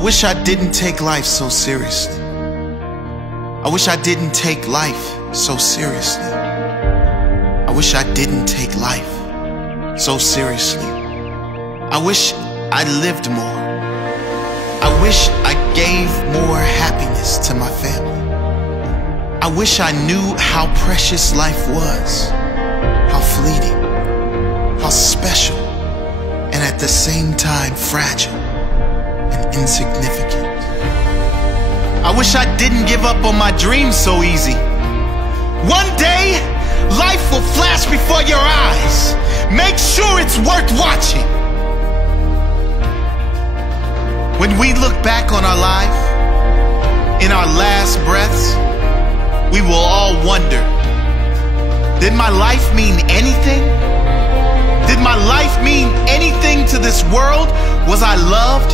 wish I didn't take life so seriously. I wish I didn't take life so seriously. I wish I didn't take life so seriously. I wish I lived more. I wish I gave more happiness to my family. I wish I knew how precious life was, how fleeting, how special, and at the same time fragile and insignificant. I wish I didn't give up on my dreams so easy. One day, life will flash before your eyes. Make sure it's worth watching. When we look back on our life, in our last breaths, we will all wonder, did my life mean anything? Did my life mean anything to this world? Was I loved?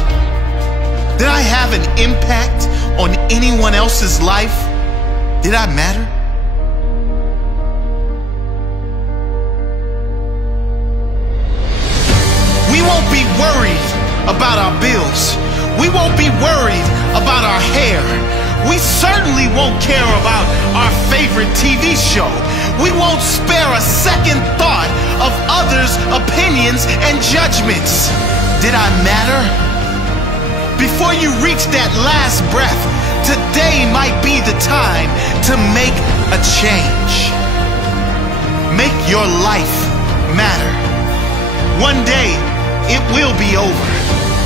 Did I have an impact on anyone else's life? Did I matter? We won't be worried about our bills. We won't be worried about our hair. We certainly won't care about our favorite TV show. We won't spare a second thought of others' opinions and judgments. Did I matter? Before you reach that last breath, today might be the time to make a change. Make your life matter. One day, it will be over.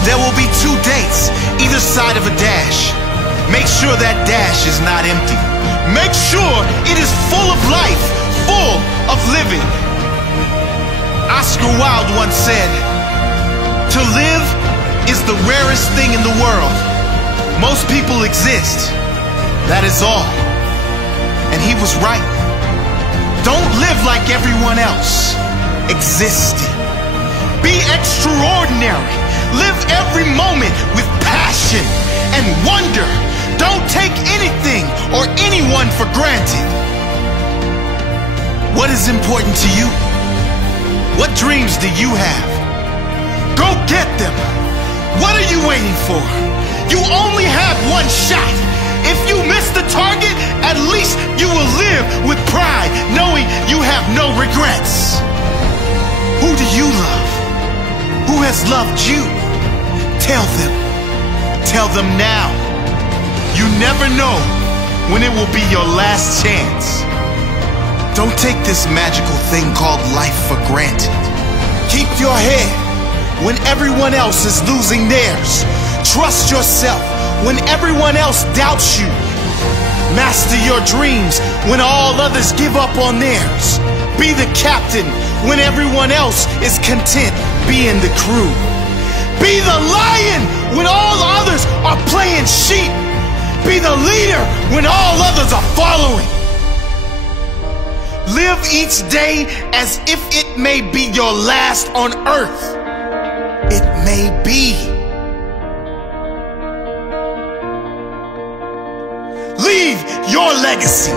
There will be 2 dates, either side of a dash. Make sure that dash is not empty. Make sure it is full of life, full of living. Oscar Wilde once said, "To live is the rarest thing in the world. Most people exist. That is all." And he was right. Don't live like everyone else. Exist. Be extraordinary. Live every moment with passion and wonder. Don't take anything or anyone for granted. What is important to you? What dreams do you have? Go get them. What are you waiting for? You only have one shot. If you miss the target, at least you will live with pride, knowing you have no regrets. Who do you love? Who has loved you? Tell them. Tell them now. You never know when it will be your last chance. Don't take this magical thing called life for granted. Keep your head when everyone else is losing theirs. Trust yourself when everyone else doubts you. Master your dreams when all others give up on theirs. Be the captain when everyone else is content being the crew. Be the lion when all others are playing sheep. Be the leader when all others are following. Live each day as if it may be your last on earth. It may be. Leave your legacy.